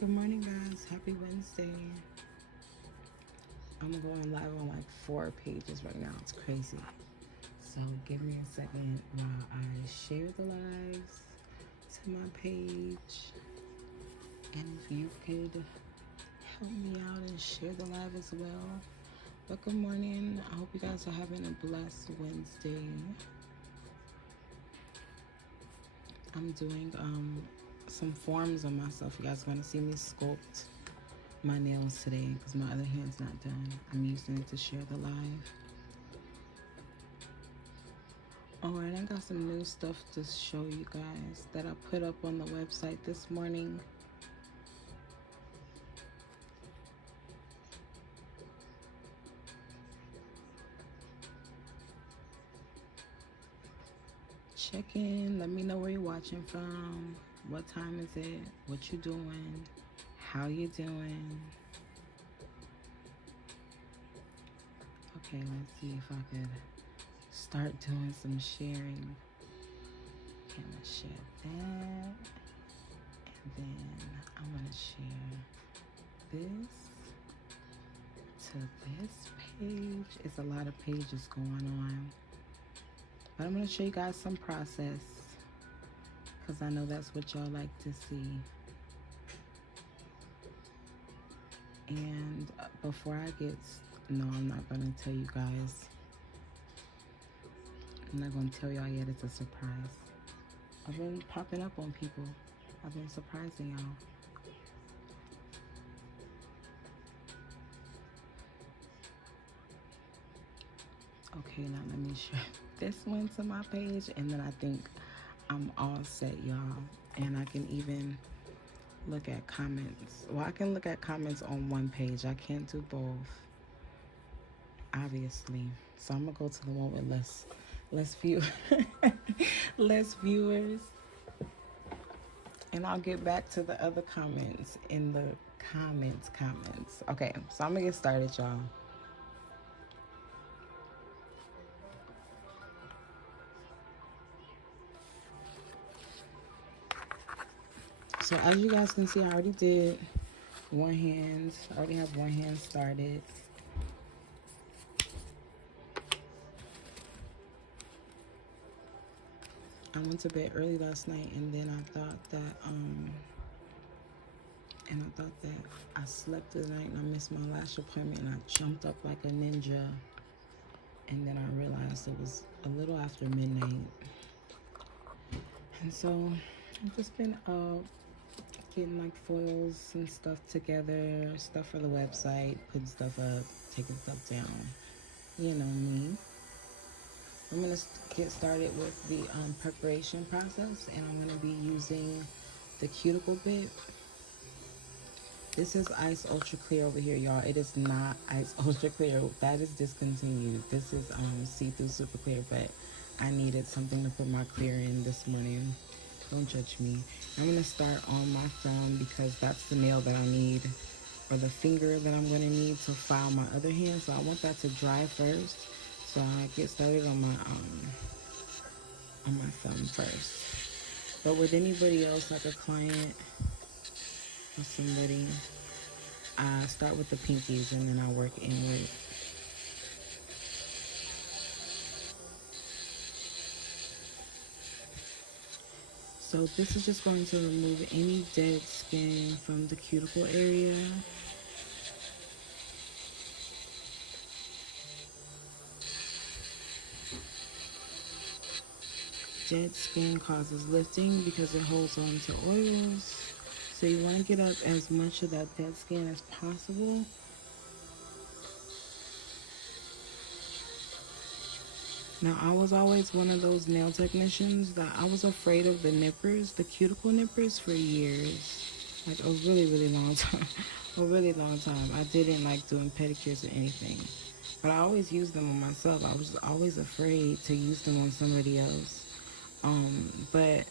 Good morning, guys. Happy Wednesday. I'm going live on like 4 pages right now. It's crazy. So give me a second while I share the lives to my page. And if you could help me out and share the live as well. But good morning. I hope you guys are having a blessed Wednesday. I'm doing some forms on myself. You guys want to see me sculpt my nails today because my other hand's not done. I'm using it to share the live. Oh, and I got some new stuff to show you guys that I put up on the website this morning. Check in, let me know where you're watching from, what time is it, what you doing, how you doing. Okay, let's see if I could start doing some sharing. Okay, I'm gonna share that, and then I'm gonna share this to this page. It's a lot of pages going on, but I'm gonna show you guys some process because I know that's what y'all like to see. And before I get, no, I'm not gonna tell you guys. I'm not gonna tell y'all yet. It's a surprise. I've been popping up on people. I've been surprising y'all. Okay, now let me share this one to my page, and then I think I'm all set, y'all. And I can even look at comments. Well, I can look at comments on one page. I can't do both, obviously. So I'm gonna go to the one with less viewers, and I'll get back to the other comments in the comments. Okay, so I'm gonna get started, y'all. So as you guys can see, I already did one hand. I already have one hand started. I went to bed early last night, and then I thought that I slept the night and I missed my lash appointment, and I jumped up like a ninja, and then I realized it was a little after midnight. And so I've just been getting like foils and stuff together, stuff for the website, putting stuff up, taking stuff down. You know me. I'm gonna get started with the preparation process, and I'm gonna be using the Cuticle bit. This is Ice Ultra Clear over here, y'all. It is not Ice Ultra Clear. That is discontinued. This is see-through super clear, but I needed something to put my clear in this morning. Don't judge me. I'm gonna start on my thumb because that's the nail that I need, or the finger that I'm gonna need to file my other hand. So I want that to dry first. So I get started on my thumb first. But with anybody else, like a client or somebody, I start with the pinkies and then I work inward. So this is just going to remove any dead skin from the cuticle area. Dead skin causes lifting because it holds on to oils. So you want to get up as much of that dead skin as possible. Now, I was always one of those nail technicians that I was afraid of the nippers, the cuticle nippers, for years. Like a really long time. A really long time. I didn't like doing pedicures or anything. But I always used them on myself. I was always afraid to use them on somebody else. But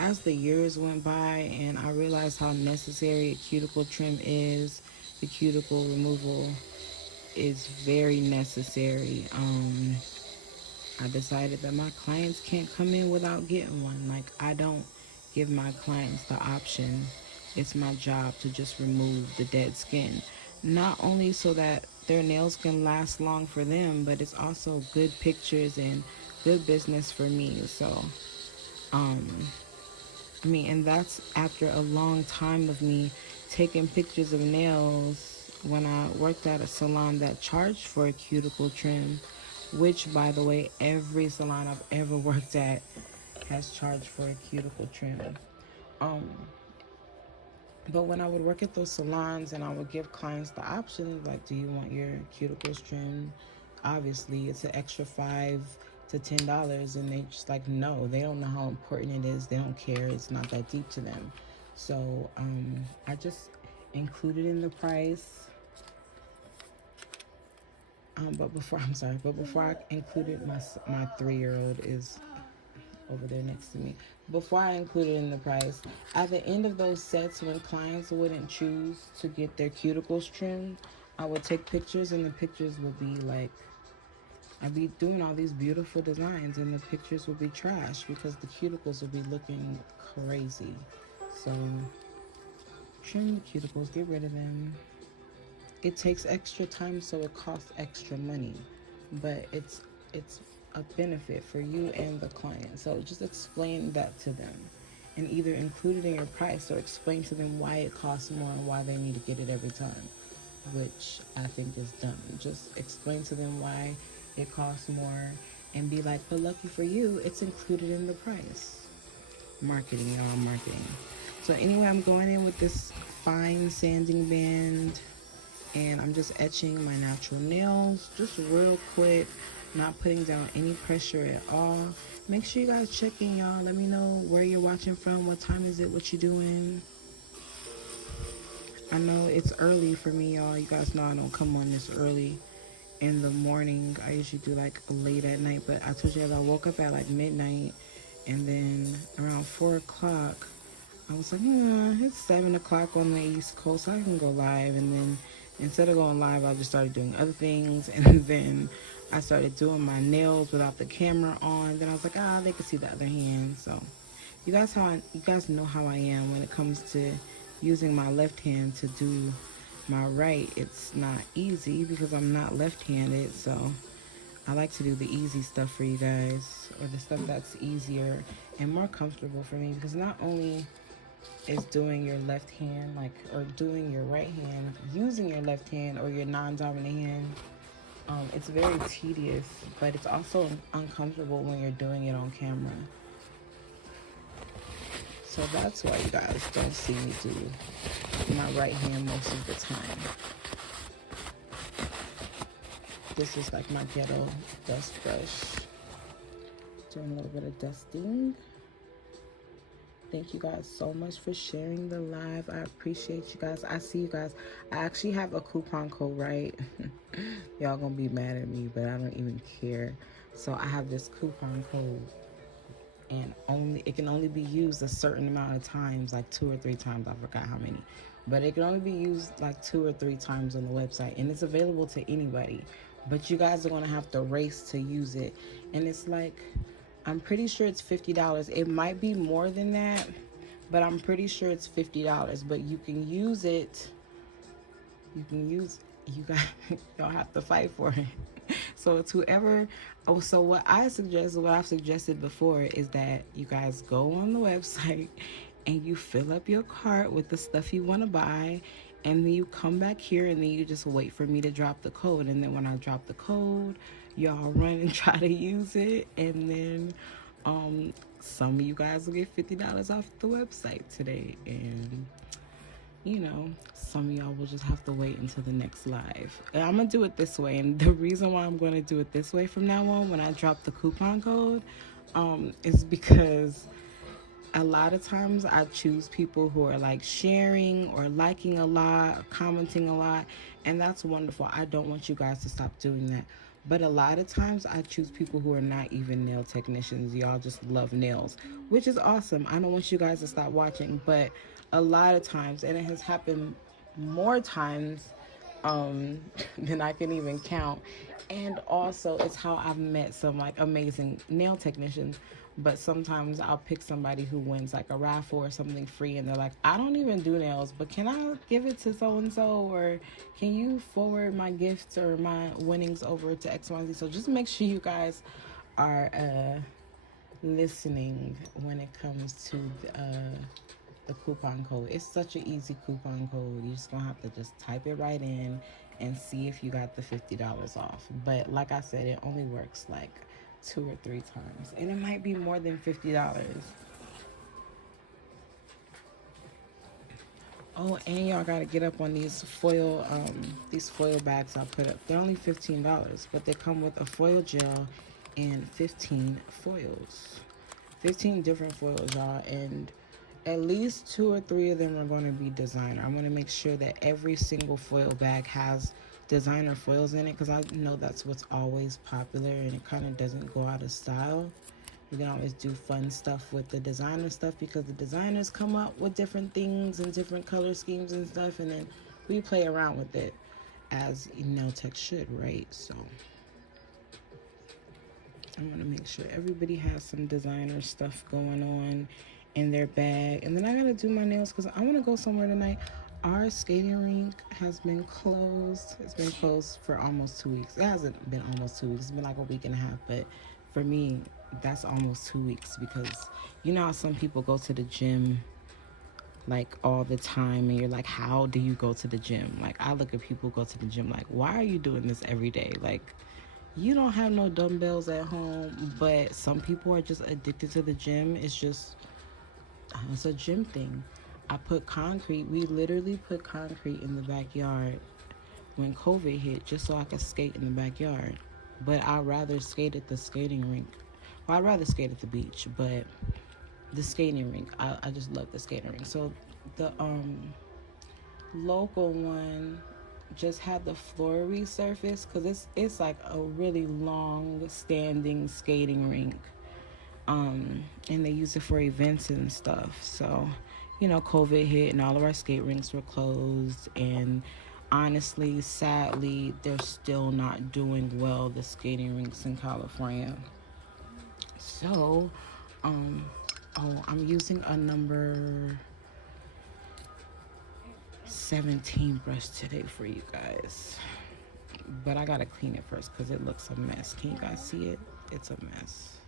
as the years went by and I realized how necessary a cuticle trim is, the cuticle removal is very necessary. I decided that my clients can't come in without getting one. Like, I don't give my clients the option it's my job to just remove the dead skin. Not only so that their nails can last long for them, but it's also good pictures and good business for me. So, um, and that's after a long time of me taking pictures of nails when I worked at a salon that charged for a cuticle trim, which, by the way, every salon I've ever worked at has charged for a cuticle trim. Um, but when I would work at those salons and I would give clients the option, like, do you want your cuticles trimmed? Obviously, it's an extra $5 to $10, and they just like, no, they don't know how important it is. They don't care. It's not that deep to them. So I just included in the price. But before I included my 3-year-old is over there next to me. Before I included in the price, at the end of those sets, when clients wouldn't choose to get their cuticles trimmed, I would take pictures, and the pictures would be like, I'd be doing all these beautiful designs, and the pictures would be trash because the cuticles would be looking crazy. So trim the cuticles, get rid of them. It takes extra time, so it costs extra money, but it's a benefit for you and the client. So just explain that to them, and either include it in your price or explain to them why it costs more and why they need to get it every time, which I think is dumb. Just explain to them why it costs more and be like, but lucky for you, it's included in the price. Marketing, y'all, marketing. So anyway, I'm going in with this fine sanding band, and I'm just etching my natural nails just real quick, not putting down any pressure at all. Make sure you guys check in, y'all. Let me know where you're watching from, what time is it, what you doing. I know it's early for me, y'all. You guys know I don't come on this early in the morning. I usually do like late at night, but I told you guys I woke up at like midnight, and then around 4 o'clock I was like, it's 7 o'clock on the East Coast, so I can go live. And then instead of going live, I just started doing other things. And then I started doing my nails without the camera on. Then I was like, they can see the other hand. So you guys know how I am when it comes to using my left hand to do my right. It's not easy because I'm not left-handed. So I like to do the easy stuff for you guys, or the stuff that's easier and more comfortable for me, because not only is doing your left hand, or doing your right hand, using your left hand or your non-dominant hand, it's very tedious, but it's also uncomfortable when you're doing it on camera. So that's why you guys don't see me do my right hand most of the time. This is like my ghetto dust brush. Doing a little bit of dusting. Thank you guys so much for sharing the live. I appreciate you guys. I see you guys. I actually have a coupon code, right? Y'all gonna be mad at me, but I don't even care. So I have this coupon code, and it can only be used a certain amount of times, like 2 or 3 times. I forgot how many, but it can only be used like 2 or 3 times on the website, and it's available to anybody. But you guys are gonna have to race to use it, and it's like, I'm pretty sure it's $50. It might be more than that, but I'm pretty sure it's $50. But you can use it. You guys don't have to fight for it. So it's whoever. Oh, so what I've suggested before is that you guys go on the website and you fill up your cart with the stuff you want to buy, and then you come back here, and then you just wait for me to drop the code. And then when I drop the code, y'all run and try to use it, and then some of you guys will get $50 off the website today, and some of y'all will just have to wait until the next live. And I'm gonna do it this way, and the reason why I'm gonna do it this way from now on when I drop the coupon code is because a lot of times I choose people who are like sharing or liking a lot, or commenting a lot, and that's wonderful. I don't want you guys to stop doing that. But a lot of times I choose people who are not even nail technicians. Y'all just love nails, which is awesome. I don't want you guys to stop watching, but a lot of times, and it has happened more times than I can even count. And also, it's how I've met some like amazing nail technicians. But sometimes I'll pick somebody who wins like a raffle or something free, and they're like, I don't even do nails, but can I give it to so and so, or can you forward my gifts or my winnings over to XYZ? So just make sure you guys are listening when it comes to the coupon code. It's such an easy coupon code. You just gonna have to just type it right in and see if you got the $50 off. But like I said, it only works like 2 or 3 times, and it might be more than $50. Oh, and y'all gotta get up on these foil bags I put up. They're only $15, but they come with a foil gel and 15 foils. 15 different foils, y'all, and at least 2 or 3 of them are going to be designer. I'm going to make sure that every single foil bag has designer foils in it, because I know that's what's always popular and it kind of doesn't go out of style. You can always do fun stuff with the designer stuff, because the designers come up with different things and different color schemes and stuff, and then we play around with it as nail tech should, right? So I want to make sure everybody has some designer stuff going on in their bag. And then I gotta do my nails because I want to go somewhere tonight. Our skating rink has been closed. It's been closed for almost 2 weeks. It hasn't been almost 2 weeks. It's been like a week and a half. But for me, that's almost 2 weeks, because you know how some people go to the gym like all the time, and you're like, how do you go to the gym? Like, I look at people who go to the gym like, why are you doing this every day? Like, you don't have no dumbbells at home. But some people are just addicted to the gym. It's a gym thing. We literally put concrete in the backyard when COVID hit, just so I could skate in the backyard. But I'd rather skate at the skating rink. Well, I'd rather skate at the beach, but the skating rink, I just love the skating rink. So the local one just had the floor resurfaced, because it's like a really long standing skating rink. And they use it for events and stuff. So, you know, COVID hit and all of our skate rinks were closed, and honestly, sadly, they're still not doing well, the skating rinks in California. So, I'm using a number 17 brush today for you guys. But I gotta clean it first because it looks a mess. Can you guys see it? It's a mess.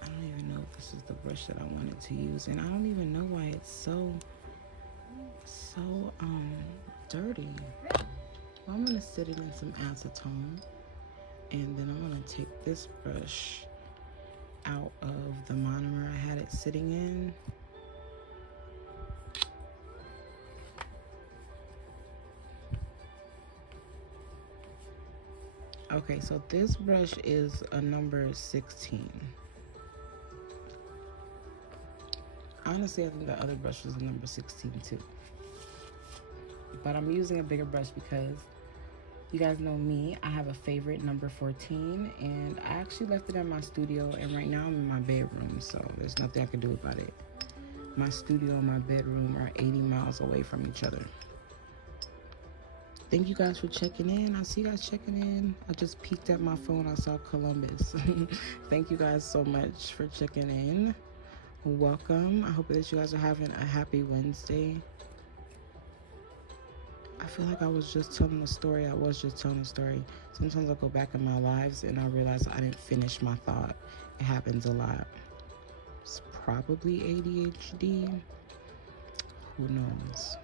I don't even know if this is the brush that I wanted to use, and I don't even know why it's so dirty. Well, I'm gonna sit it in some acetone, and then I'm gonna take this brush out of the monomer I had it sitting in. Okay, so this brush is a number 16. Honestly, I think the other brush was a number 16 too. But I'm using a bigger brush because you guys know me. I have a favorite, number 14, and I actually left it in my studio, and right now I'm in my bedroom, so there's nothing I can do about it. My studio and my bedroom are 80 miles away from each other. Thank you guys for checking in. I see you guys checking in. I just peeked at my phone. I saw Columbus. Thank you guys so much for checking in. Welcome. I hope that you guys are having a happy Wednesday. I feel like I was just telling a story. Sometimes I go back in my lives and I realize I didn't finish my thought. It happens a lot. It's probably ADHD. Who knows?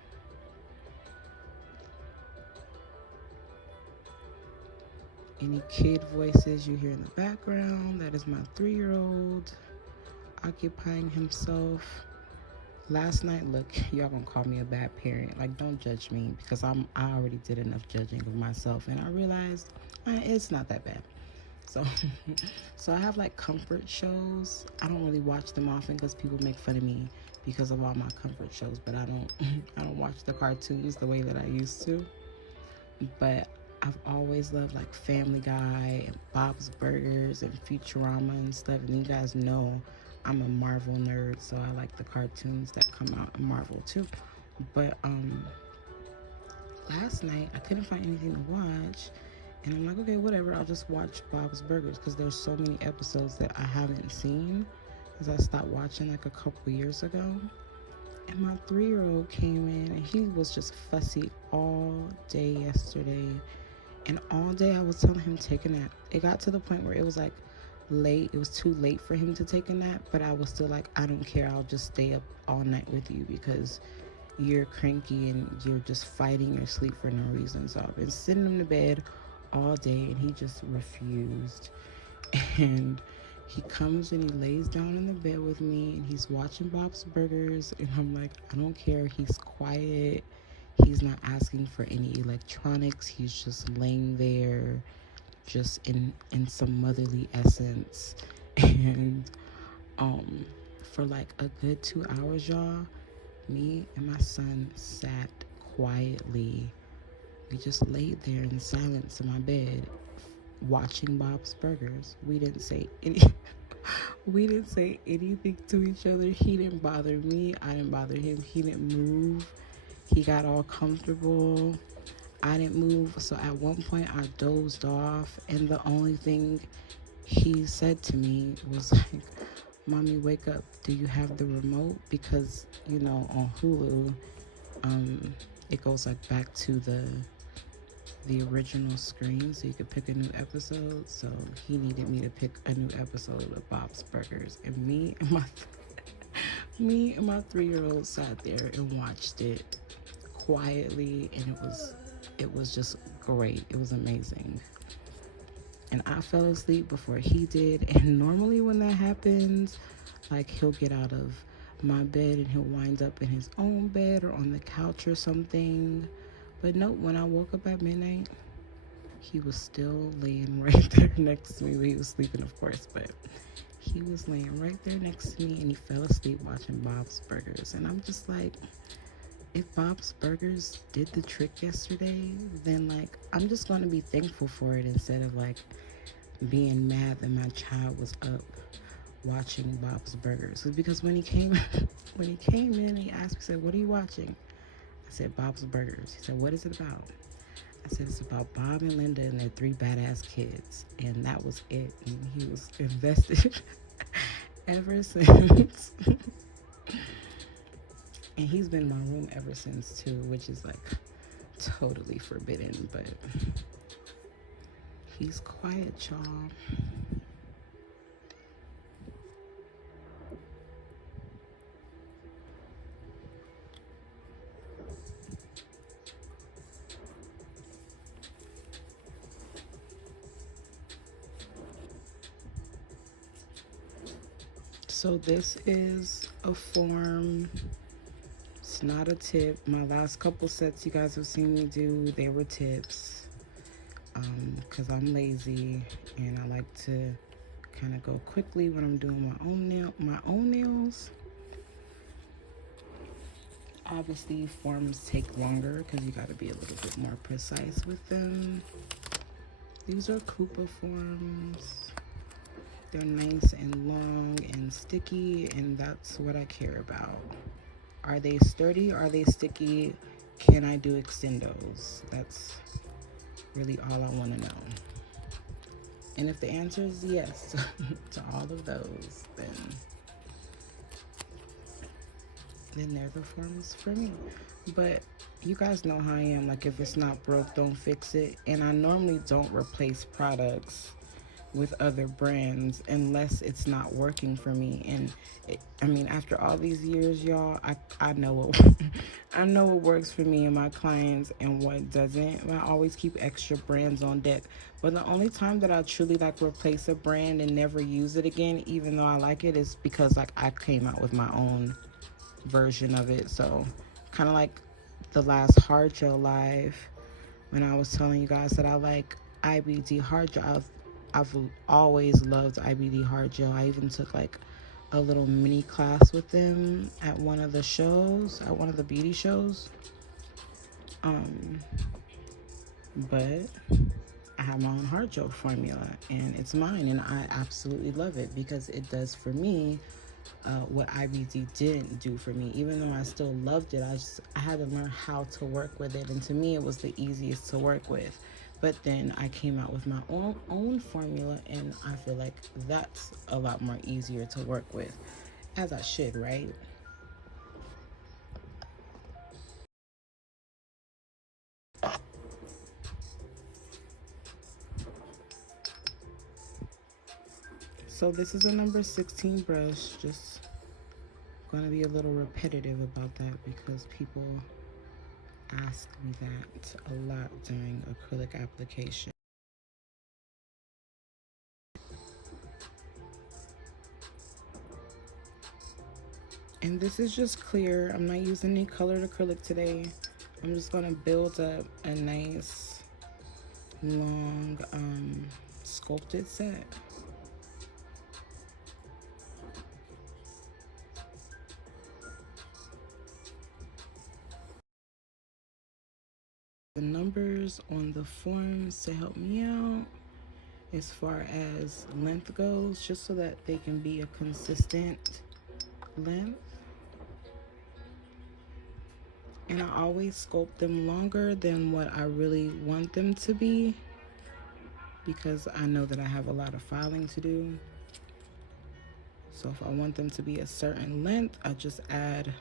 Any kid voices you hear in the background, that is my 3-year-old occupying himself. Last night, look, y'all gonna call me a bad parent. Like, don't judge me, because I already did enough judging of myself, and I realized it's not that bad. So I have like comfort shows. I don't really watch them often because people make fun of me because of all my comfort shows, but I don't watch the cartoons the way that I used to. But I've always loved like Family Guy and Bob's Burgers and Futurama and stuff. And you guys know I'm a Marvel nerd, so I like the cartoons that come out in Marvel too. But last night I couldn't find anything to watch, And I'm like, okay, whatever. I'll just watch Bob's Burgers because there's so many episodes that I haven't seen because I stopped watching like a couple years ago. And my 3-year-old came in and he was just fussy all day yesterday. And all day I was telling him take a nap. It got to the point where it was like late. It was too late for him to take a nap, but I was still like, I don't care. I'll just stay up all night with you because you're cranky and you're just fighting your sleep for no reason. So I've been sitting him to bed all day and he just refused. And he comes and he lays down in the bed with me and he's watching Bob's Burgers and I'm like, I don't care. He's quiet. He's not asking for any electronics. He's just laying there just in some motherly essence. And for like a good 2 hours, y'all, me and my son sat quietly. We just laid there in silence in my bed watching Bob's Burgers. We didn't say anything to each other. He didn't bother me. I didn't bother him. He didn't move. He got all comfortable. I didn't move. So at one point I dozed off and the only thing he said to me was like, Mommy, wake up. Do you have the remote? Because, you know, on Hulu, it goes like back to the original screen so you could pick a new episode. So he needed me to pick a new episode of Bob's Burgers. And me and my 3-year-old sat there and watched it quietly, and it was just great. It was amazing. And I fell asleep before he did. And normally when that happens, like, he'll get out of my bed and he'll wind up in his own bed or on the couch or something. But no, when I woke up at midnight, he was still laying right there next to me. He was sleeping, of course, but he was laying right there next to me and he fell asleep watching Bob's Burgers. And I'm just like, if Bob's Burgers did the trick yesterday, then like I'm just going to be thankful for it instead of like being mad that my child was up watching Bob's Burgers. Because when he came in, he asked me, said, "What are you watching?" I said, "Bob's Burgers." He said, "What is it about?" I said, "It's about Bob and Linda and their 3 badass kids." And that was it. And he was invested ever since. And he's been in my room ever since too, which is like totally forbidden, but he's quiet, y'all. So this is a form. It's not a tip. My last couple sets you guys have seen me do, they were tips. Because I'm lazy and I like to kind of go quickly when I'm doing my own nails. Obviously, forms take longer because you got to be a little bit more precise with them. These are Koopa forms. They're nice and long and sticky, and that's what I care about. Are they sturdy? Are they sticky? Can I do extendos? That's really all I want to know. And if the answer is yes to all of those, then they're the forms for me. But you guys know how I am. Like, if it's not broke, don't fix it. And I normally don't replace products with other brands unless it's not working for me. And I mean, after all these years, y'all, I know what I know what works for me and my clients and what doesn't. I always keep extra brands on deck. But the only time that I truly like replace a brand and never use it again, even though I like it, is because like I came out with my own version of it. So kind of like the last hard gel live when I was telling you guys that I like IBD hard gel. I've always loved IBD hard gel. I even took like a little mini class with them at one of the shows, at one of the beauty shows. But I have my own hard gel formula and it's mine, and I absolutely love it because it does for me what IBD didn't do for me. Even though I still loved it, I had to learn how to work with it, and to me it was the easiest to work with. But then I came out with my own formula, and I feel like that's a lot more easier to work with, as I should, right? So this is a number 16 brush. Just gonna be a little repetitive about that because people ask me that a lot during acrylic application. And this is just clear. I'm not using any colored acrylic today. I'm just gonna build up a nice long sculpted set. The numbers on the forms to help me out as far as length goes, just so that they can be a consistent length. And I always sculpt them longer than what I really want them to be because I know that I have a lot of filing to do. So if I want them to be a certain length, I just add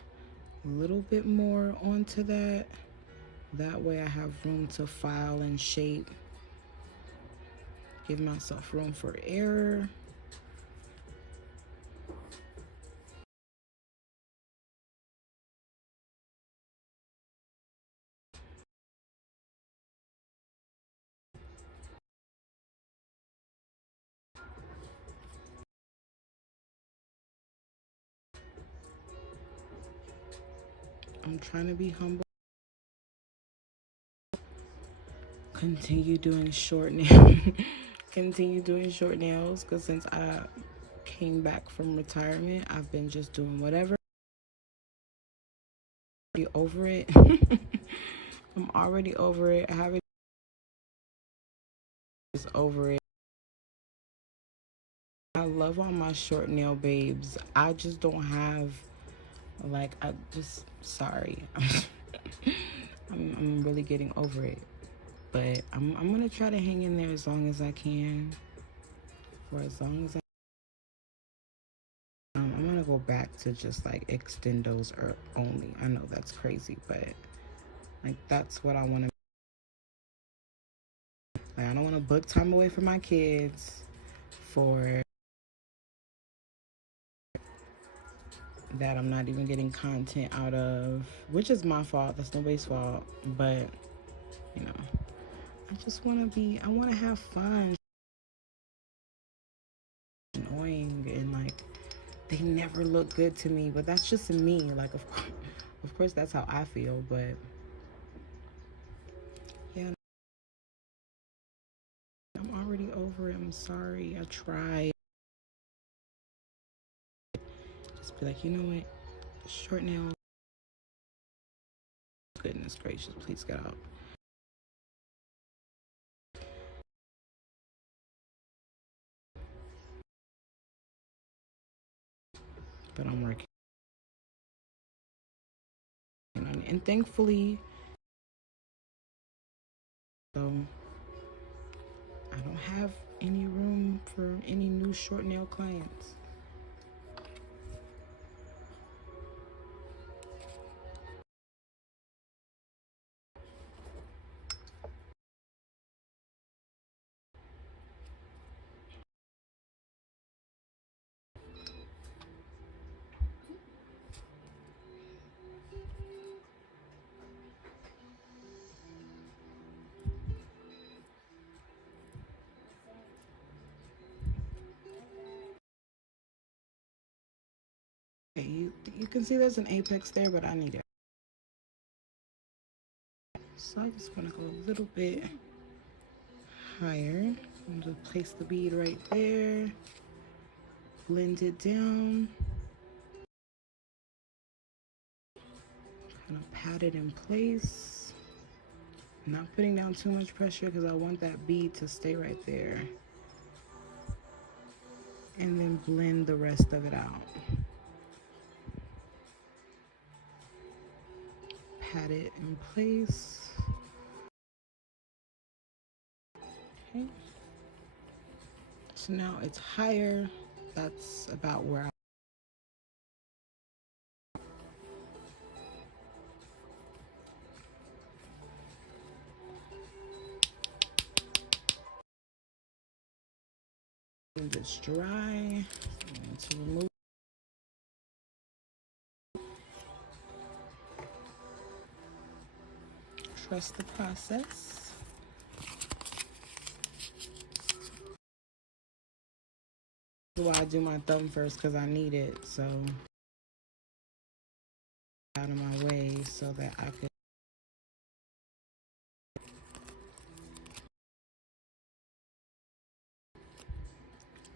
a little bit more onto that. That way I have room to file and shape. Give myself room for error. I'm trying to be humble. Continue doing short nails. Continue doing short nails because since I came back from retirement, I've been just doing whatever. I'm over it. I'm already over it. I haven't just over it. I love all my short nail babes. I just don't have like I just sorry. I'm really getting over it. But I'm gonna try to hang in there as long as I can. For as long as I'm gonna go back to just like extendos or only. I know that's crazy, but like that's what I want to. Like I don't want to book time away from my kids for that I'm not even getting content out of, which is my fault. That's nobody's fault. But you know, I just want to be. I want to have fun. Annoying and like they never look good to me, but that's just me. Like of course that's how I feel, but yeah, I'm already over it. I'm sorry. I tried. Just be like, you know what? Short nails. Goodness gracious, please get out. But I'm working on it. And thankfully, so I don't have any room for any new short nail clients. Okay, you can see there's an apex there, but I need it. So I just want to go a little bit higher. I'm going to place the bead right there. Blend it down. Kind of pat it in place. Not putting down too much pressure because I want that bead to stay right there. And then blend the rest of it out. Pat it in place. Okay. So now it's higher. That's about where it's dry. And to remove, trust the process. That's why I do my thumb first, because I need it. So out of my way so that I could.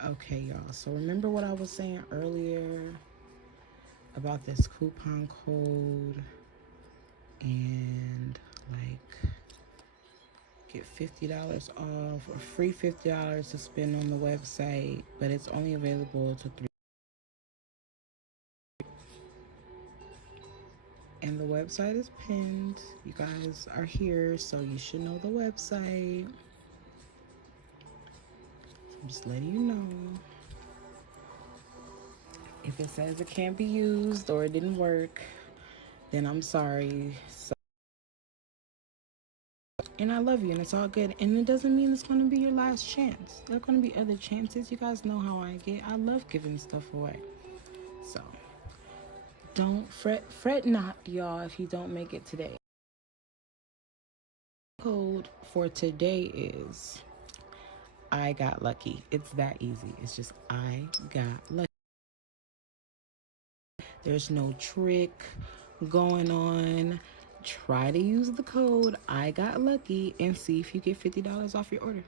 Okay, y'all. So remember what I was saying earlier about this coupon code and like get $50 off or free $50 to spend on the website, but it's only available to 3. And the website is pinned. You guys are here, so you should know the website. So I'm just letting you know. If it says it can't be used or it didn't work, then I'm sorry. So, and I love you, and it's all good. And it doesn't mean it's going to be your last chance. There are going to be other chances. You guys know how I get. I love giving stuff away. So don't fret not, y'all, if you don't make it today. Code for today is I got lucky. It's that easy. It's just I got lucky. There's no trick going on. Try to use the code I got lucky and see if you get $50 off your order.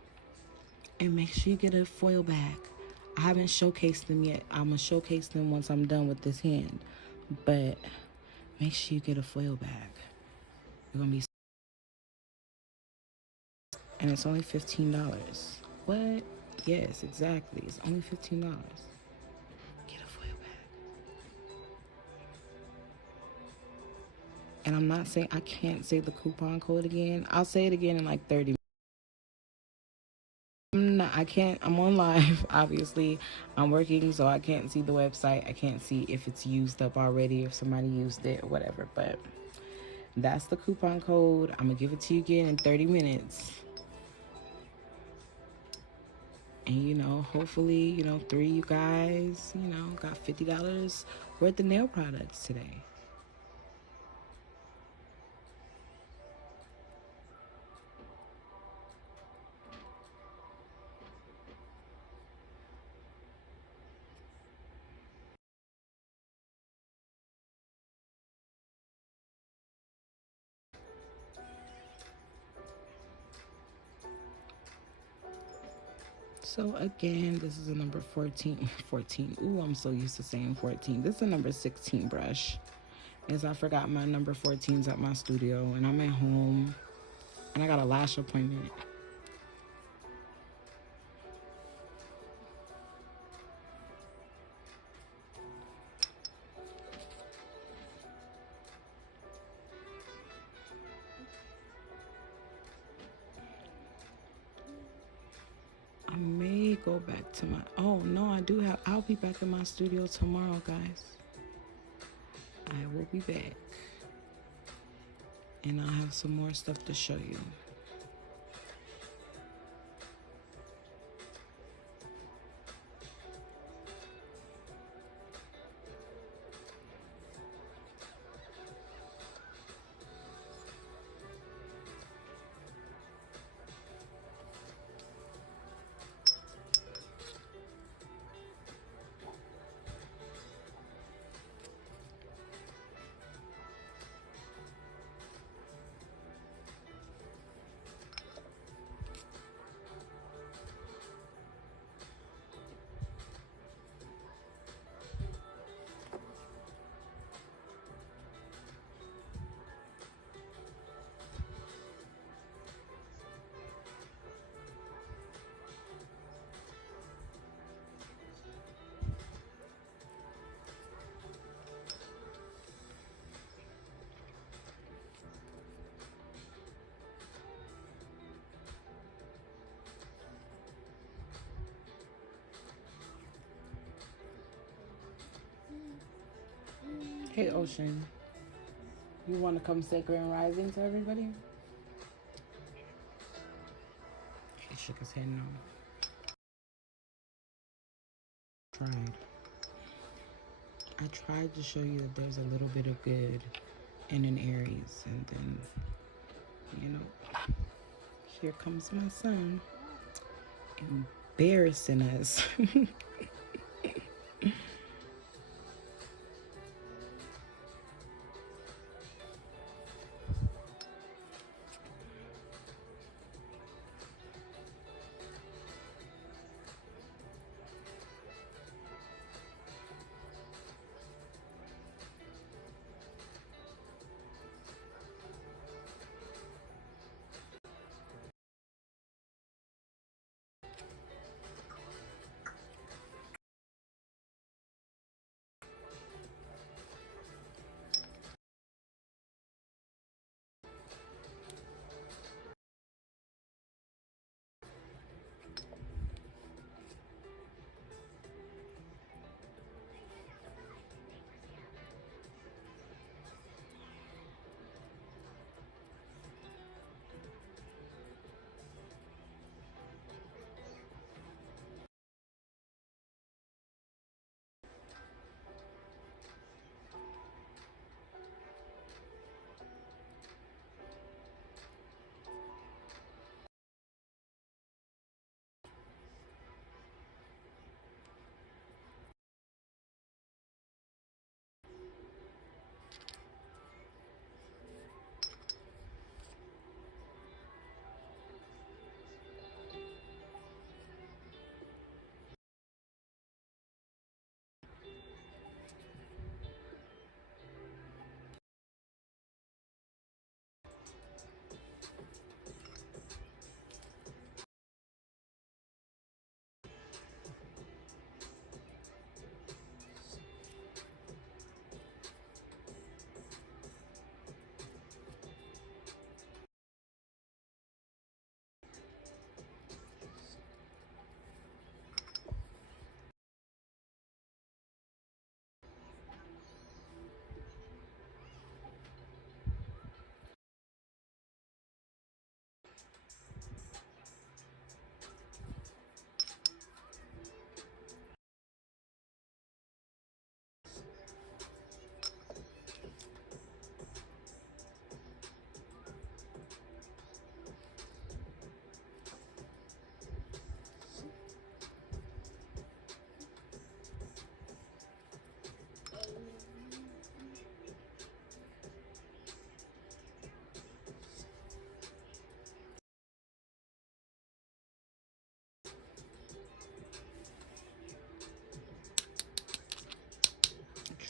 And make sure you get a foil bag. I haven't showcased them yet. I'm gonna showcase them once I'm done with this hand. But make sure you get a foil bag. You're gonna be, and it's only $15. What? Yes, exactly. It's only $15. Get a foil bag. And I'm not saying I can't say the coupon code again. I'll say it again in like 30 minutes. I can't. I'm on live, obviously. I'm working, so I can't see the website. I can't see if it's used up already, if somebody used it or whatever. But that's the coupon code. I'm going to give it to you again in 30 minutes. And, you know, hopefully, you know, 3 of you guys, you know, got $50 worth of nail products today. So again, this is a number 14. Ooh, I'm so used to saying 14. This is a number 16 brush. As I forgot my number 14's at my studio, and I'm at home, and I got a lash appointment. I may go back to my, oh no, I'll be back in my studio tomorrow, guys. I will be back. And I'll have some more stuff to show you. Hey, Ocean. You want to come say Grand Rising to everybody? He shook his head no. I tried to show you that there's a little bit of good in an Aries, and then, you know, here comes my son embarrassing us.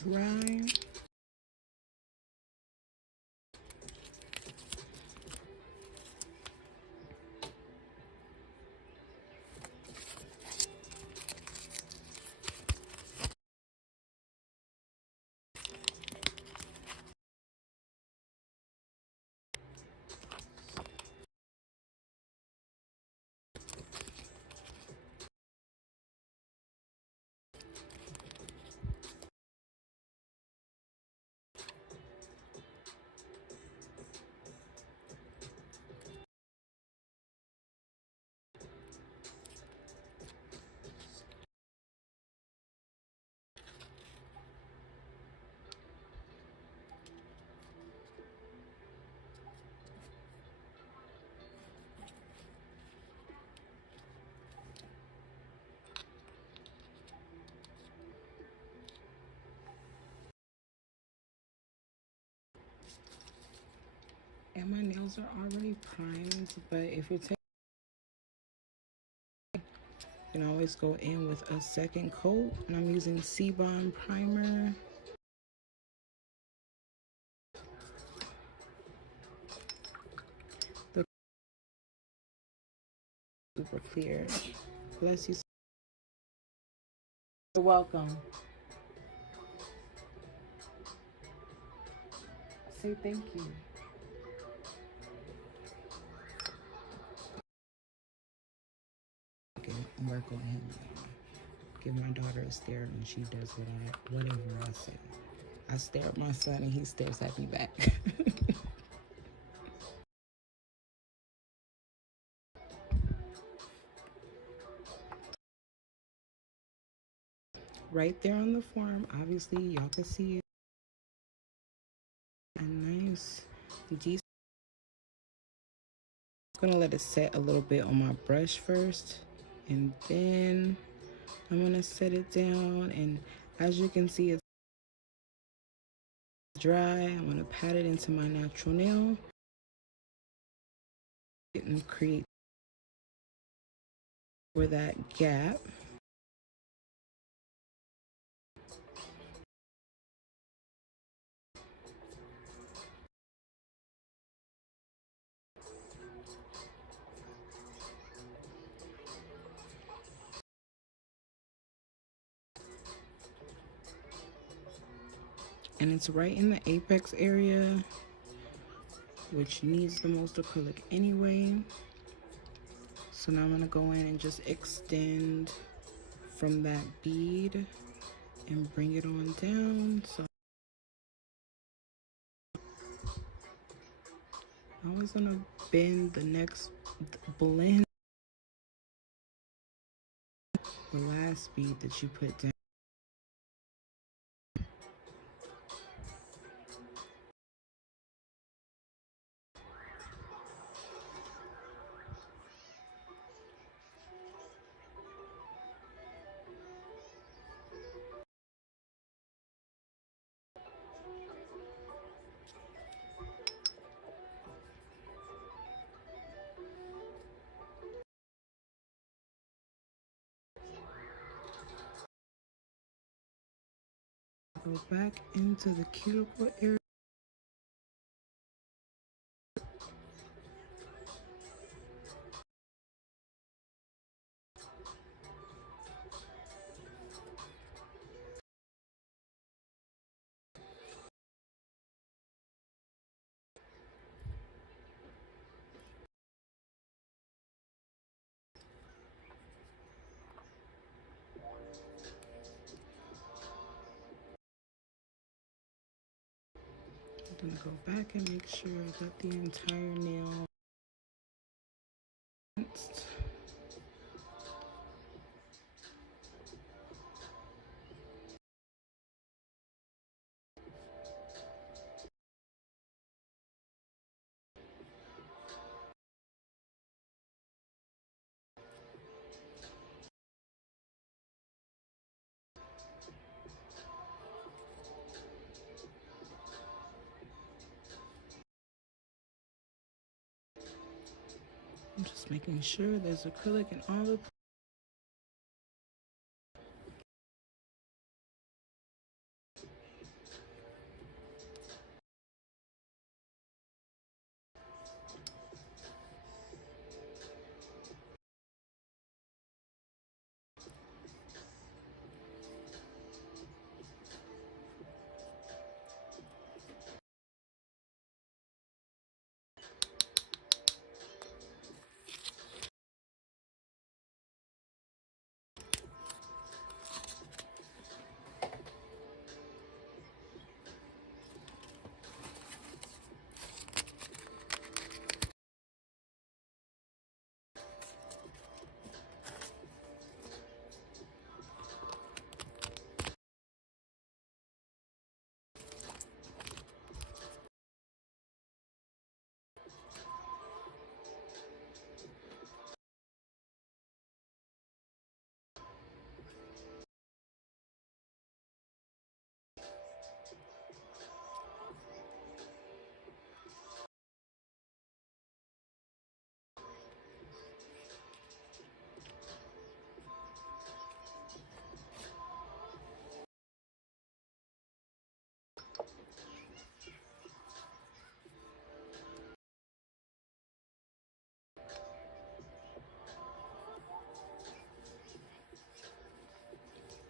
Dry. And my nails are already primed, but if you're taking, you can always go in with a second coat. And I'm using Sebon primer. The super clear. Bless you. You're welcome. Say thank you. Work on him. Give my daughter a stare and she does whatever I say. I stare at my son and he stares at me back. Right there on the form, obviously y'all can see it. A nice decent. I'm gonna let it set a little bit on my brush first, and then I'm gonna set it down. And as you can see, it's dry. I'm gonna pat it into my natural nail and create for that gap. And it's right in the apex area, which needs the most acrylic anyway. So now I'm gonna go in and just extend from that bead and bring it on down. So I was gonna bend the next blend, the last bead that you put down. Go back into the cuticle area. I'm gonna go back and make sure that the entire nail balanced. I'm just making sure there's acrylic in all the.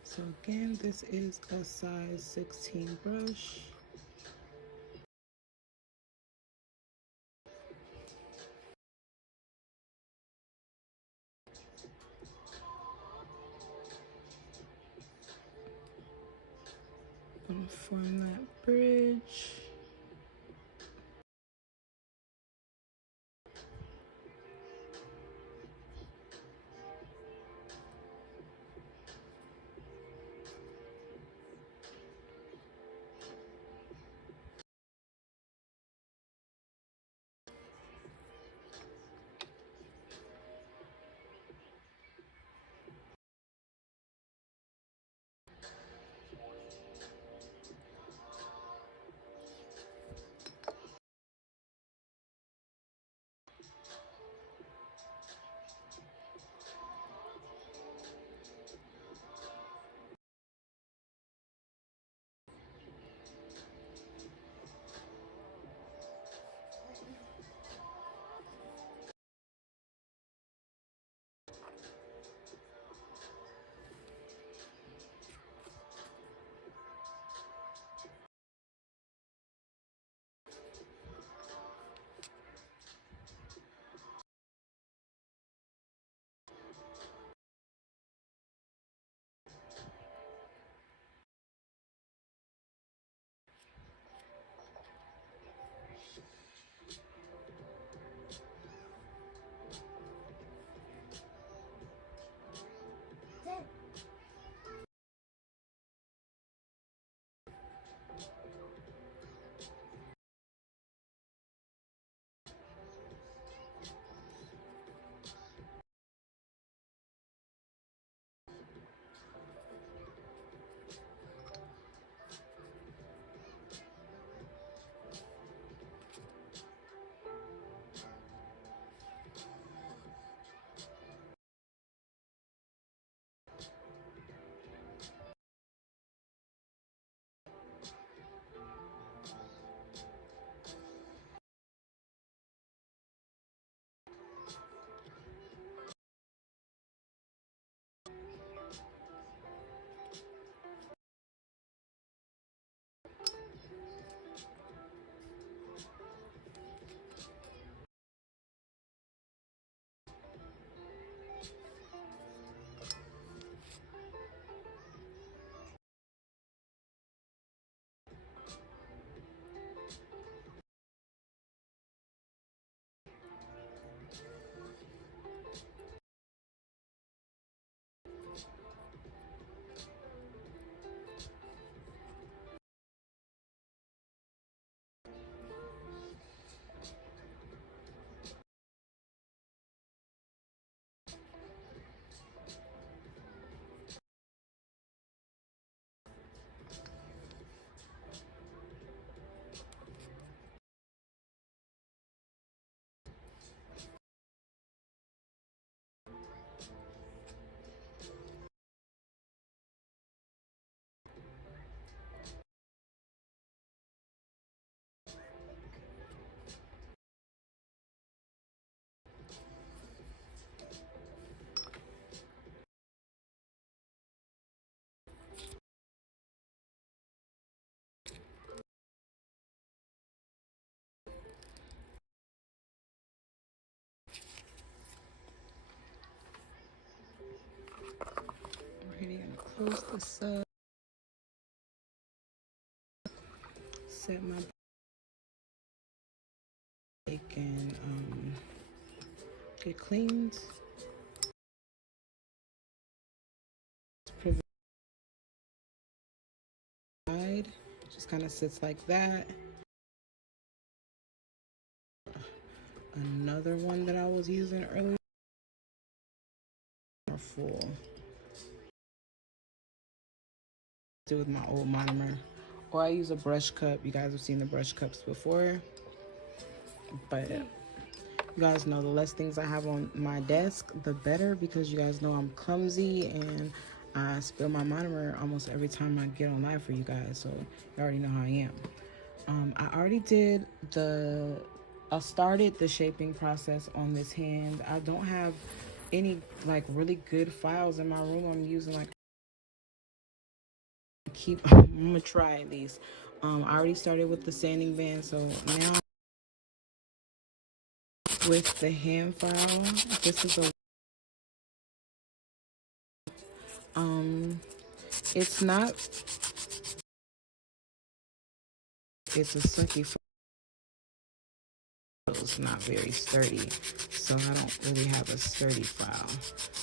So again, this is a size 16 brush. I'm gonna form that bridge. Alrighty, gonna close this up. Set my bake and get cleaned. Provide. Just kind of sits like that. Another one that I was using earlier. More full. Do with my old monomer. Or I use a brush cup. You guys have seen the brush cups before. But you guys know the less things I have on my desk, the better, because you guys know I'm clumsy and I spill my monomer almost every time I get on live for you guys. So you already know how I am. I already did I started the shaping process on this hand. I don't have any like really good files in my room. I'm using like I'm gonna try at least. I already started with the sanding band, so now with the hand file, this is a it's not it's a sucky file. It's not very sturdy, so I don't really have a sturdy file.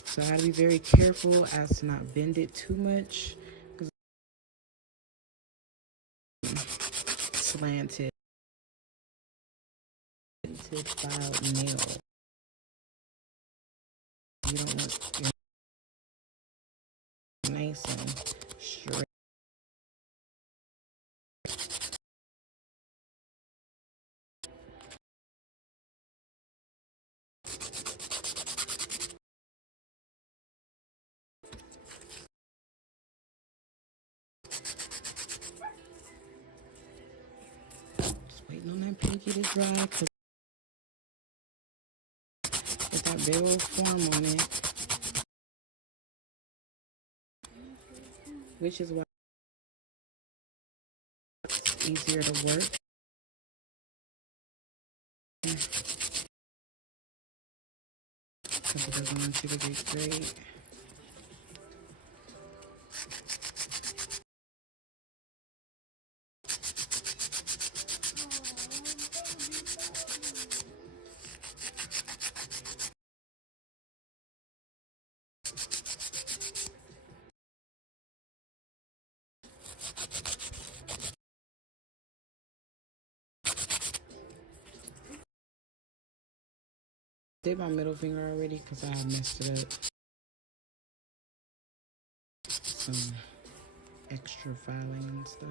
So I gotta be very careful as to not bend it too much because slanted file nail. You don't want your nice and straight. Just waiting on that pinky to dry because it's got big old form on it, which is why it's easier to work. Because it doesn't want you to be straight. Did my middle finger already because I messed it up. Some extra filing and stuff.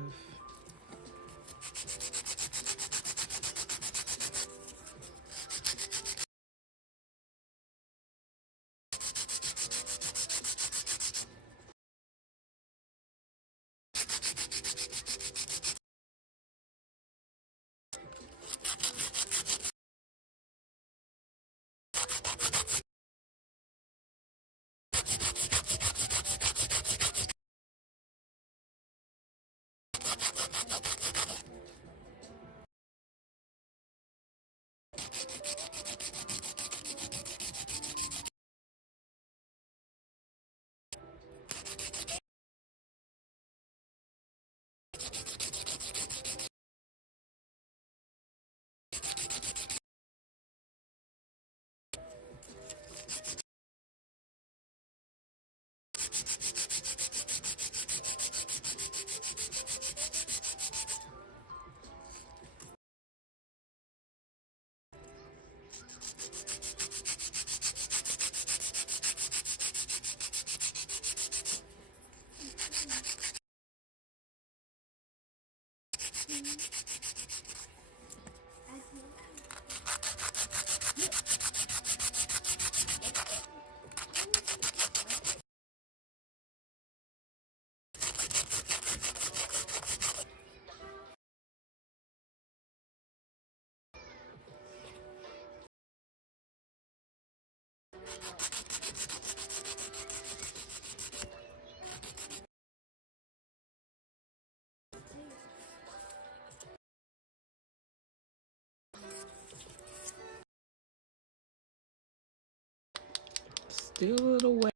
Still a little wet.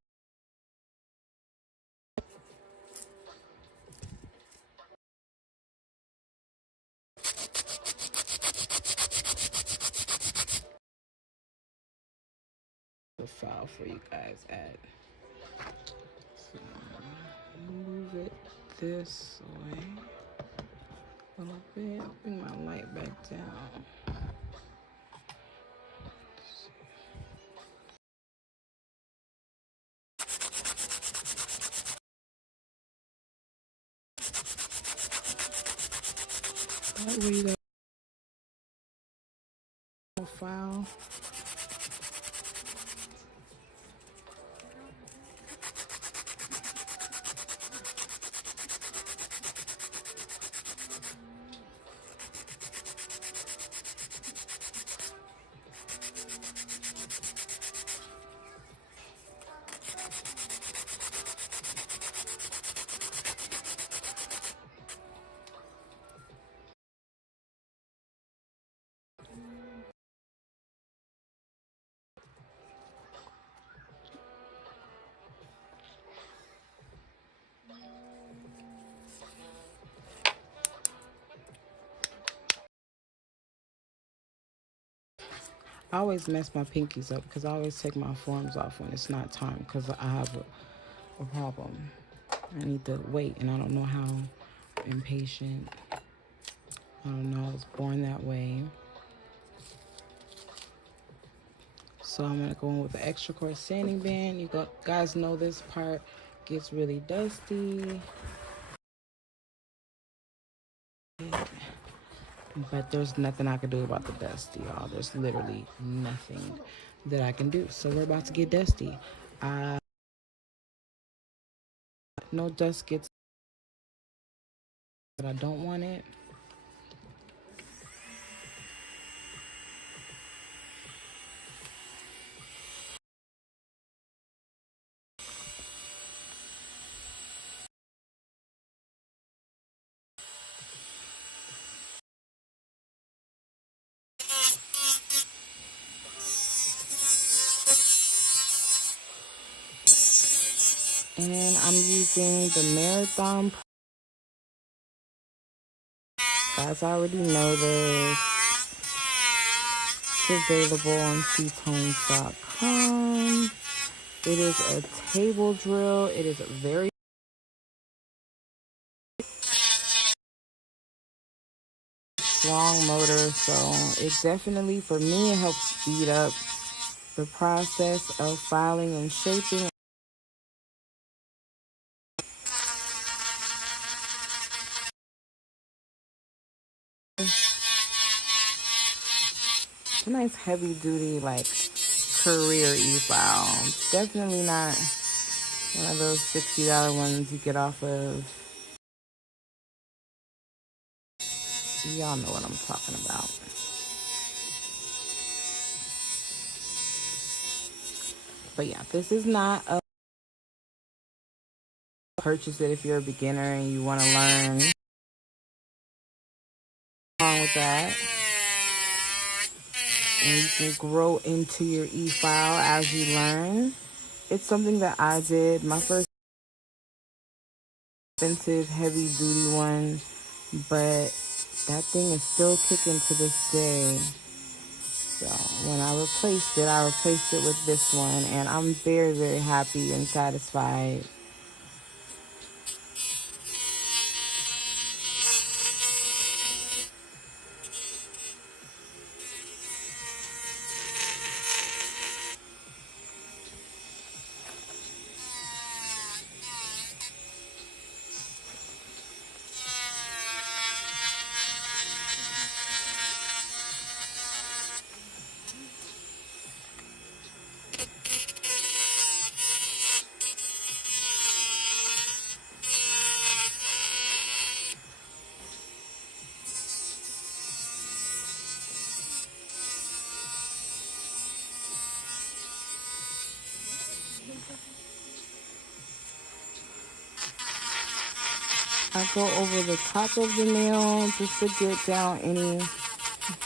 The file for you guys at. So move it this way a little bit. Bring my light back down. That way you got a file. I always mess my pinkies up because I always take my forms off when it's not time because I have a problem. I need to wait, and I don't know how. Impatient. I don't know. I was born that way. So I'm gonna go in with the extra coarse sanding band. Guys know this part gets really dusty, but there's nothing I can do about the dusty, y'all. There's literally nothing that I can do. So we're about to get dusty. No dust gets, but I don't want it. And I'm using the Marathon. Guys, I already know this. It's available on ctones.com. It is a table drill. It is a very strong motor, so it definitely, for me, it helps speed up the process of filing and shaping. It's a nice heavy duty, like, career e-file. Definitely not one of those $60 ones you get off of. Y'all know what I'm talking about. But yeah, this is not a purchase it if you're a beginner and you want to learn. Wrong with that. And you can grow into your e-file as you learn. It's something that I did. My first expensive, heavy duty one, but that thing is still kicking to this day. So when I replaced it with this one, and I'm very, very happy and satisfied. I go over the top of the nail just to get down any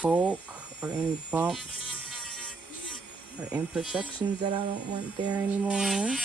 bulk or any bumps or imperfections that I don't want there anymore.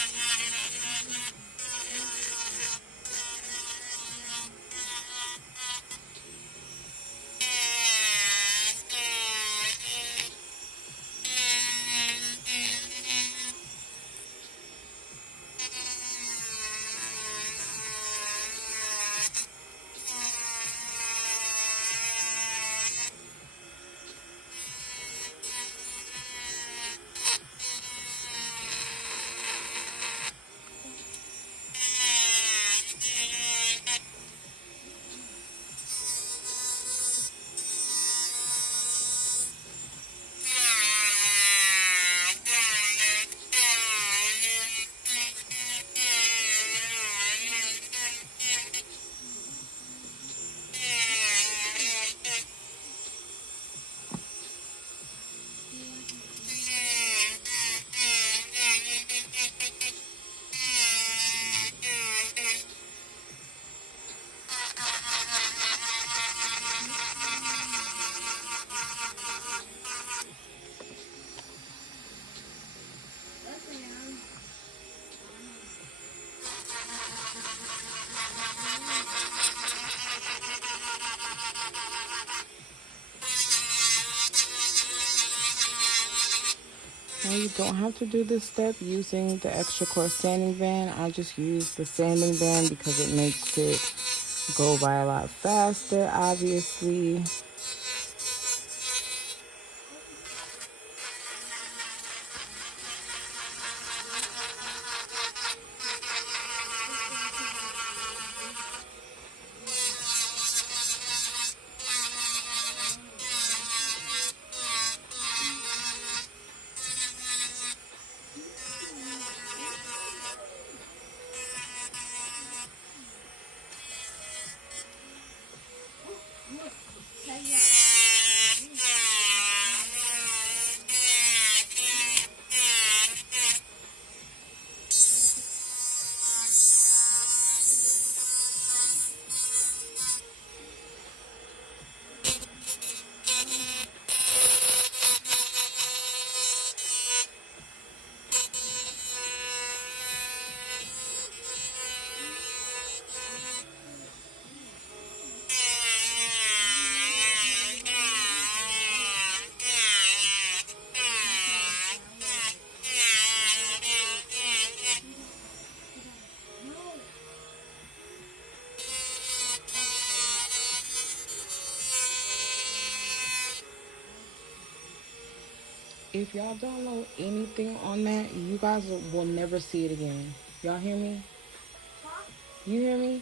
Now you don't have to do this step using the extra coarse sanding band. I just use the sanding band because it makes it go by a lot faster, obviously. If y'all don't know anything on that, you guys will never see it again. Y'all hear me? You hear me?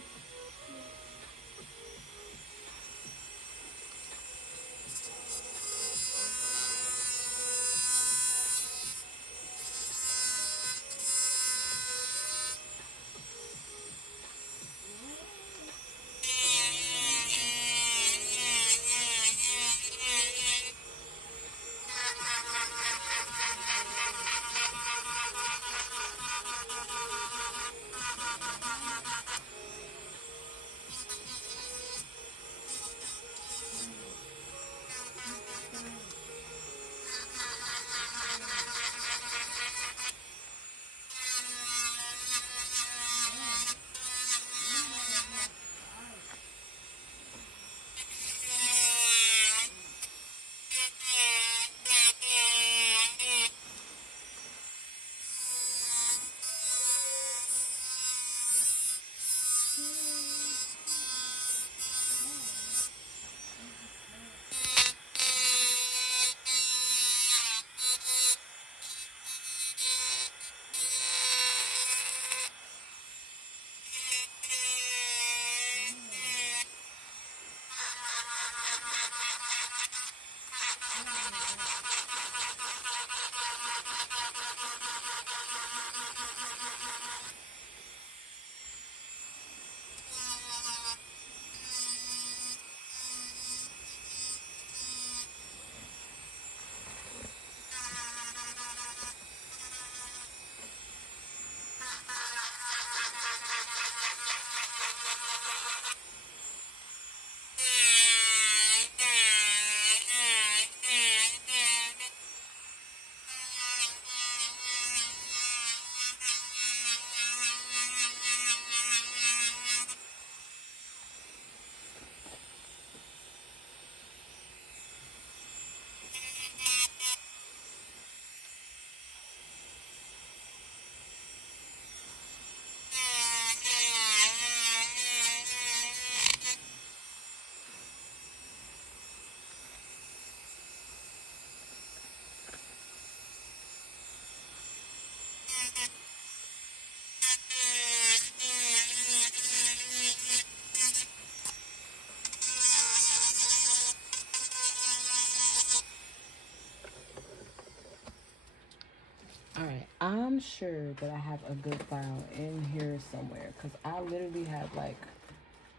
Alright, I'm sure that I have a good file in here somewhere because I literally have like,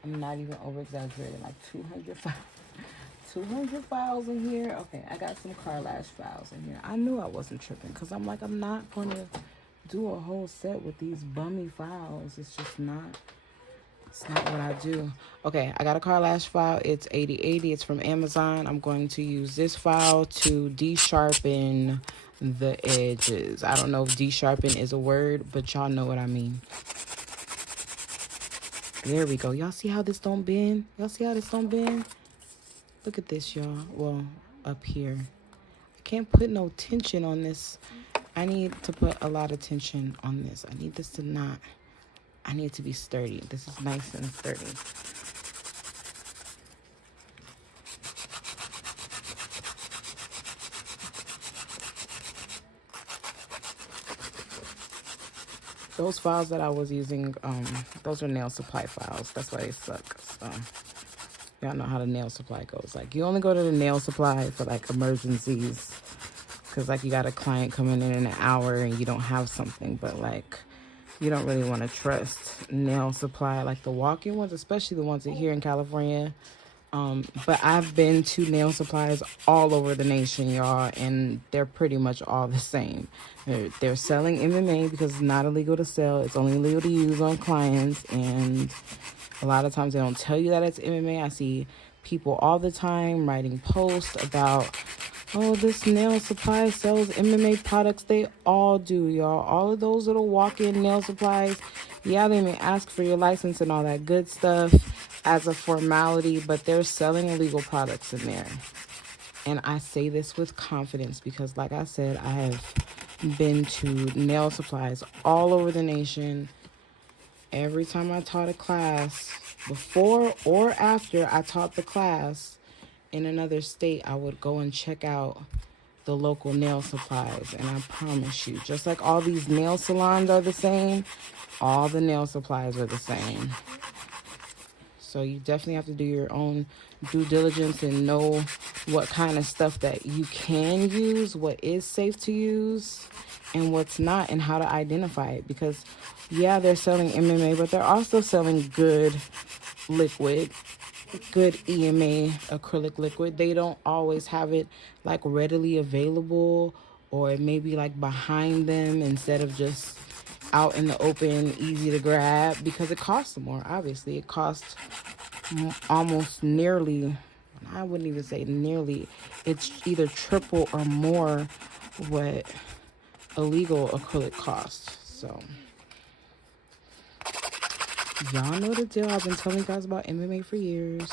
I'm not even over exaggerating, like 200 files. 200 files in here. Okay, I got some car lash files in here. I knew I wasn't tripping because I'm like, I'm not going to do a whole set with these bummy files. It's just not. It's not what I do. Okay, I got a car lash file. It's 8080. It's from Amazon. I'm going to use this file to de-sharpen the edges. I don't know if de-sharpen is a word, but y'all know what I mean. There we go. Y'all see how this don't bend? Y'all see how this don't bend? Look at this, y'all. Well, up here. I can't put no tension on this I need to put a lot of tension on this. I need this to not, I need it to be sturdy. This is nice and sturdy. Those files that I was using, those are nail supply files. That's why they suck. So y'all know how the nail supply goes. Like, you only go to the nail supply for like emergencies, because like you got a client coming in an hour and you don't have something. But like, you don't really want to trust nail supply, like the walk-in ones, especially the ones that here in California. But I've been to nail supplies all over the nation, y'all, and they're pretty much all the same. They're selling MMA because it's not illegal to sell. It's only illegal to use on clients, and a lot of times they don't tell you that it's MMA. I see people all the time writing posts about, oh, this nail supply sells MMA products. They all do, y'all. All of those little walk-in nail supplies, yeah, they may ask for your license and all that good stuff as a formality, but they're selling illegal products in there. And I say this with confidence because, like I said, I have been to nail supplies all over the nation. Every time I taught a class, before or after I taught the class in another state, I would go and check out the local nail supplies. And I promise you, just like all these nail salons are the same, all the nail supplies are the same. So you definitely have to do your own due diligence and know what kind of stuff that you can use, what is safe to use, and what's not, and how to identify it. Because, yeah, they're selling MMA, but they're also selling good liquid, good EMA acrylic liquid. They don't always have it like readily available, or it may be like behind them instead of just out in the open, easy to grab, because it costs more. Obviously, it costs almost nearly, I wouldn't even say nearly, it's either triple or more what illegal acrylic costs. So y'all know the deal. I've been telling you guys about MMA for years.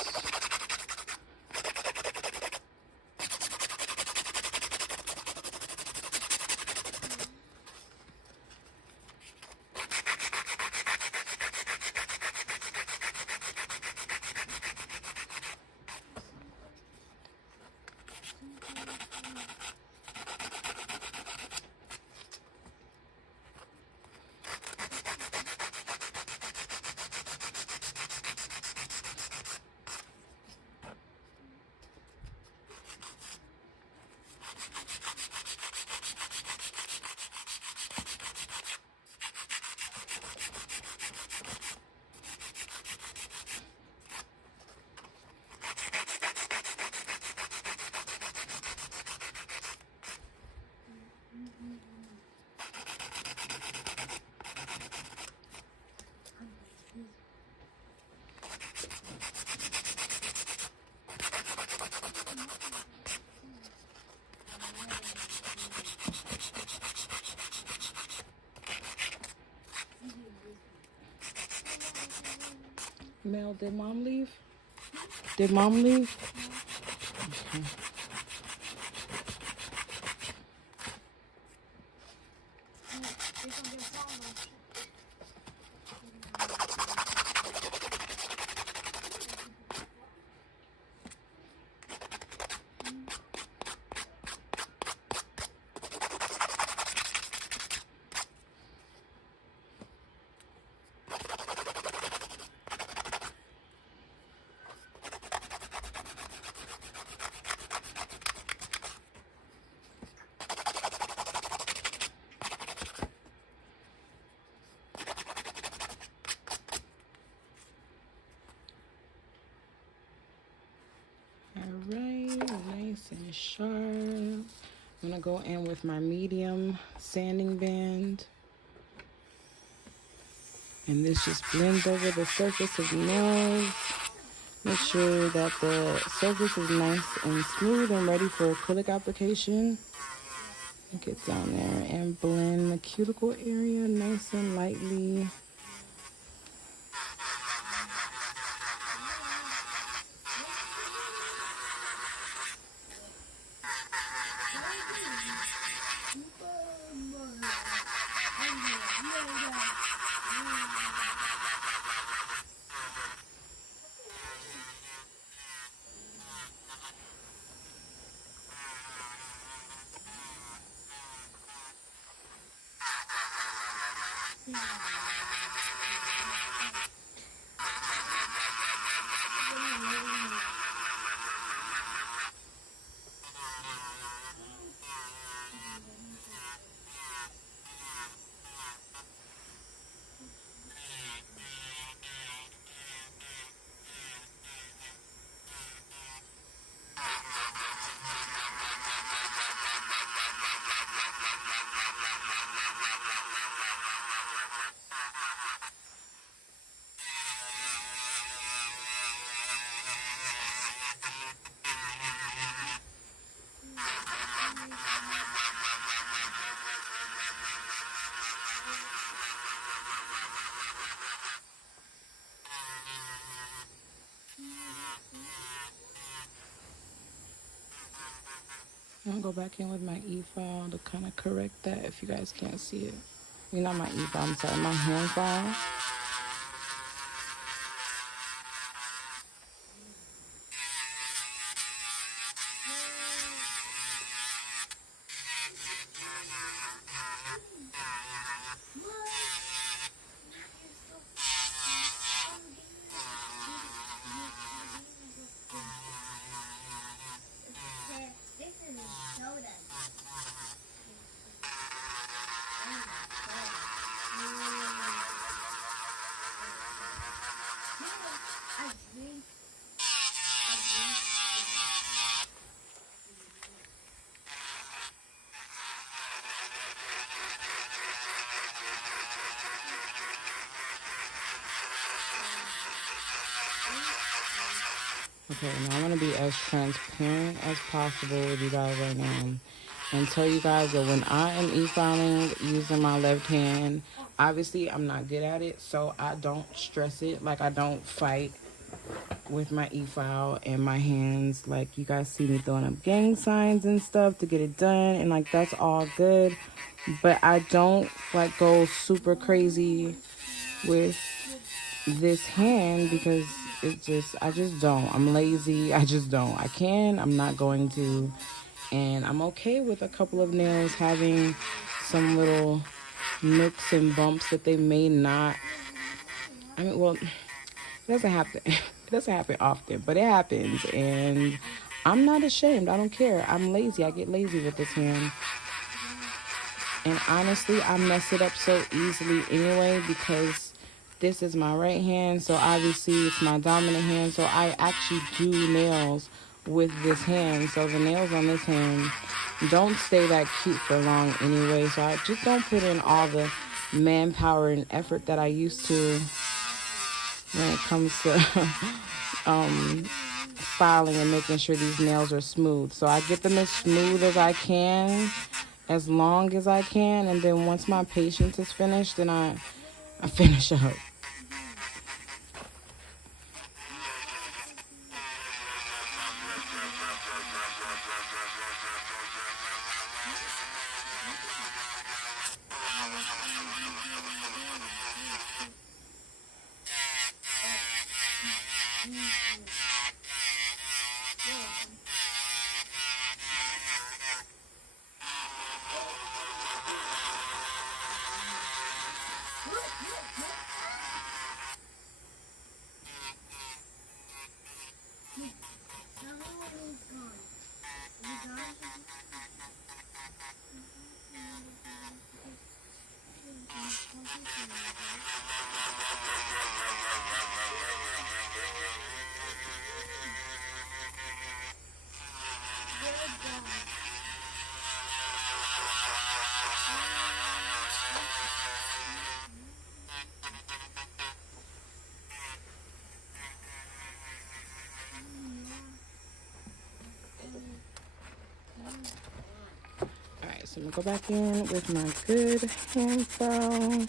Mel, did mom leave? Did mom leave? Okay. Alright, nice and sharp. I'm gonna go in with my medium sanding band. And this just blends over the surface of the nails. Make sure that the surface is nice and smooth and ready for acrylic application. Get down there and blend the cuticle area nice and lightly. I'm gonna go back in with my e-file to kind of correct that if you guys can't see it. I mean, not my e-file, I'm sorry, my hand file. Okay, now I'm going to be as transparent as possible with you guys right now and tell you guys that when I am e-filing using my left hand, obviously I'm not good at it, so I don't stress it. Like, I don't fight with my e-file and my hands. Like, you guys see me throwing up gang signs and stuff to get it done, and like, that's all good. But I don't like go super crazy with this hand because I just don't. I'm lazy. I just don't. I'm not going to. And I'm okay with a couple of nails having some little nicks and bumps that they may not. I mean, well, it doesn't happen. It doesn't happen often, but it happens. And I'm not ashamed. I don't care. I'm lazy. I get lazy with this hand. And honestly, I mess it up so easily anyway because this is my right hand, so obviously it's my dominant hand, so I actually do nails with this hand. So the nails on this hand don't stay that cute for long anyway, so I just don't put in all the manpower and effort that I used to when it comes to filing and making sure these nails are smooth. So I get them as smooth as I can, as long as I can, and then once my patience is finished, then I finish up. Alright, so I'm gonna go back in with my good hand file.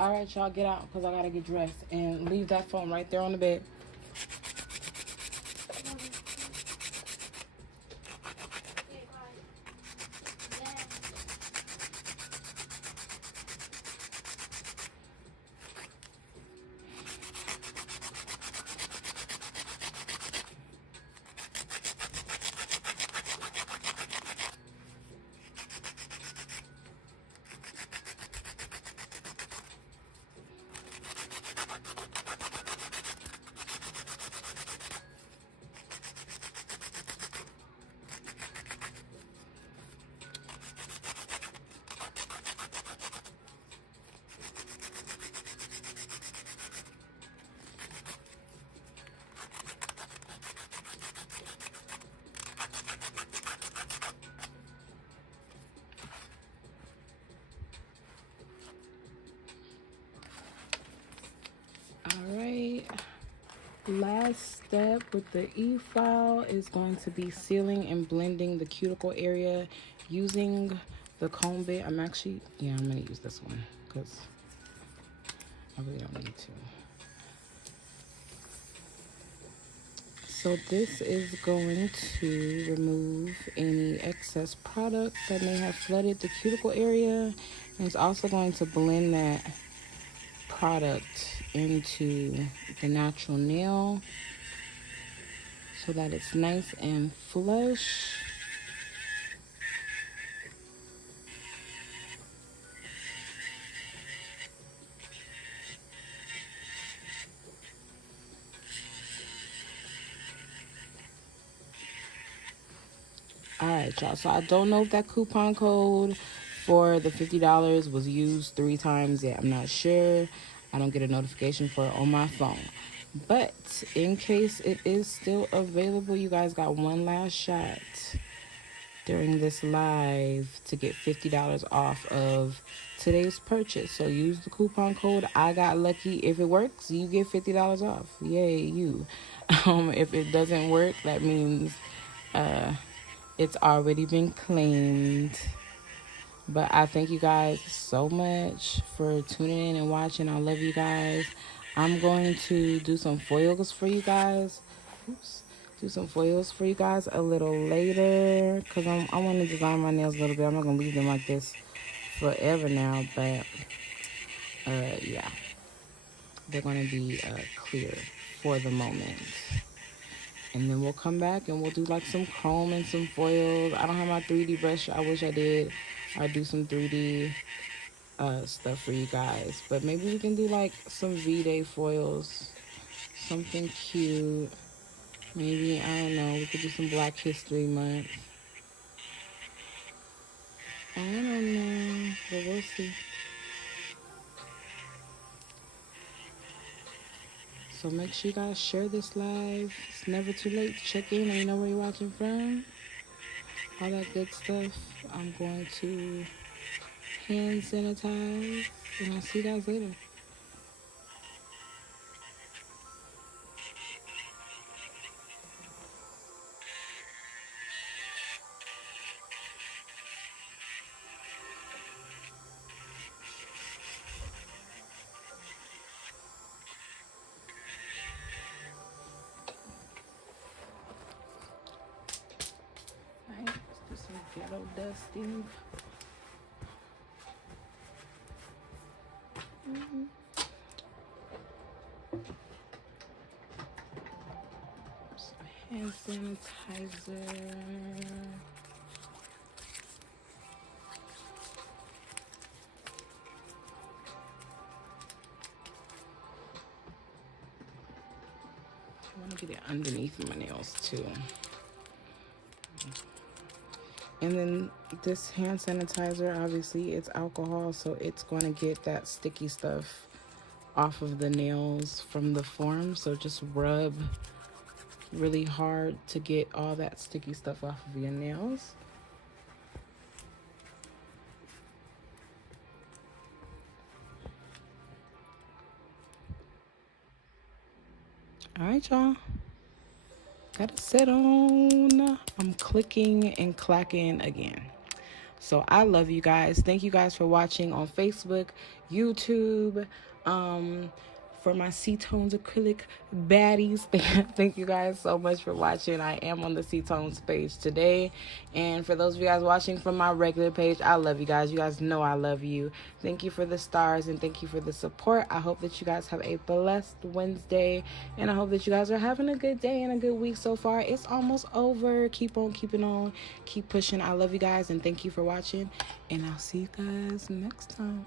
All right, y'all, get out because I got to get dressed. And leave that phone right there on the bed. All right. Last step with the e-file is going to be sealing and blending the cuticle area using the comb bit. I'm going to use this one because I really don't need to. So this is going to remove any excess product that may have flooded the cuticle area. And it's also going to blend that product into the natural nail so that it's nice and flush. Alright, y'all, so I don't know if that coupon code for the $50 was used 3 times yet. I'm not sure. I don't get a notification for it on my phone. But in case it is still available, you guys got one last shot during this live to get $50 off of today's purchase. So use the coupon code I got lucky. If it works, you get $50 off. Yay, you. If it doesn't work, that means it's already been claimed. But I thank you guys so much for tuning in and watching. I love you guys. I'm going to do some foils for you guys. Do some foils for you guys a little later because I want to design my nails a little bit. I'm not going to leave them like this forever now, but yeah, they're going to be clear for the moment. And then we'll come back and we'll do like some chrome and some foils. I don't have my 3D brush. I wish I did. I'll do some 3D stuff for you guys. But maybe we can do like some V-Day foils. Something cute. Maybe, I don't know, we could do some Black History Month. I don't know, but we'll see. So make sure you guys share this live. It's never too late to check in. Let me know where you're watching from. All that good stuff. I'm going to hand sanitize, and I'll see you guys later. All right, let's do some ghetto dusting. Some hand sanitizer. I want to get it underneath my nails too. And then this hand sanitizer, obviously it's alcohol, so it's going to get that sticky stuff off of the nails from the form. So just rub really hard to get all that sticky stuff off of your nails. All right, y'all. Got it set on. I'm clicking and clacking again. So I love you guys. Thank you guys for watching on Facebook, YouTube, for my Tonez Acrylic baddies. Thank you guys so much for watching. I am on the Tonez page today. And for those of you guys watching from my regular page, I love you guys. You guys know I love you. Thank you for the stars and thank you for the support. I hope that you guys have a blessed Wednesday. And I hope that you guys are having a good day and a good week so far. It's almost over. Keep on keeping on. Keep pushing. I love you guys and thank you for watching. And I'll see you guys next time.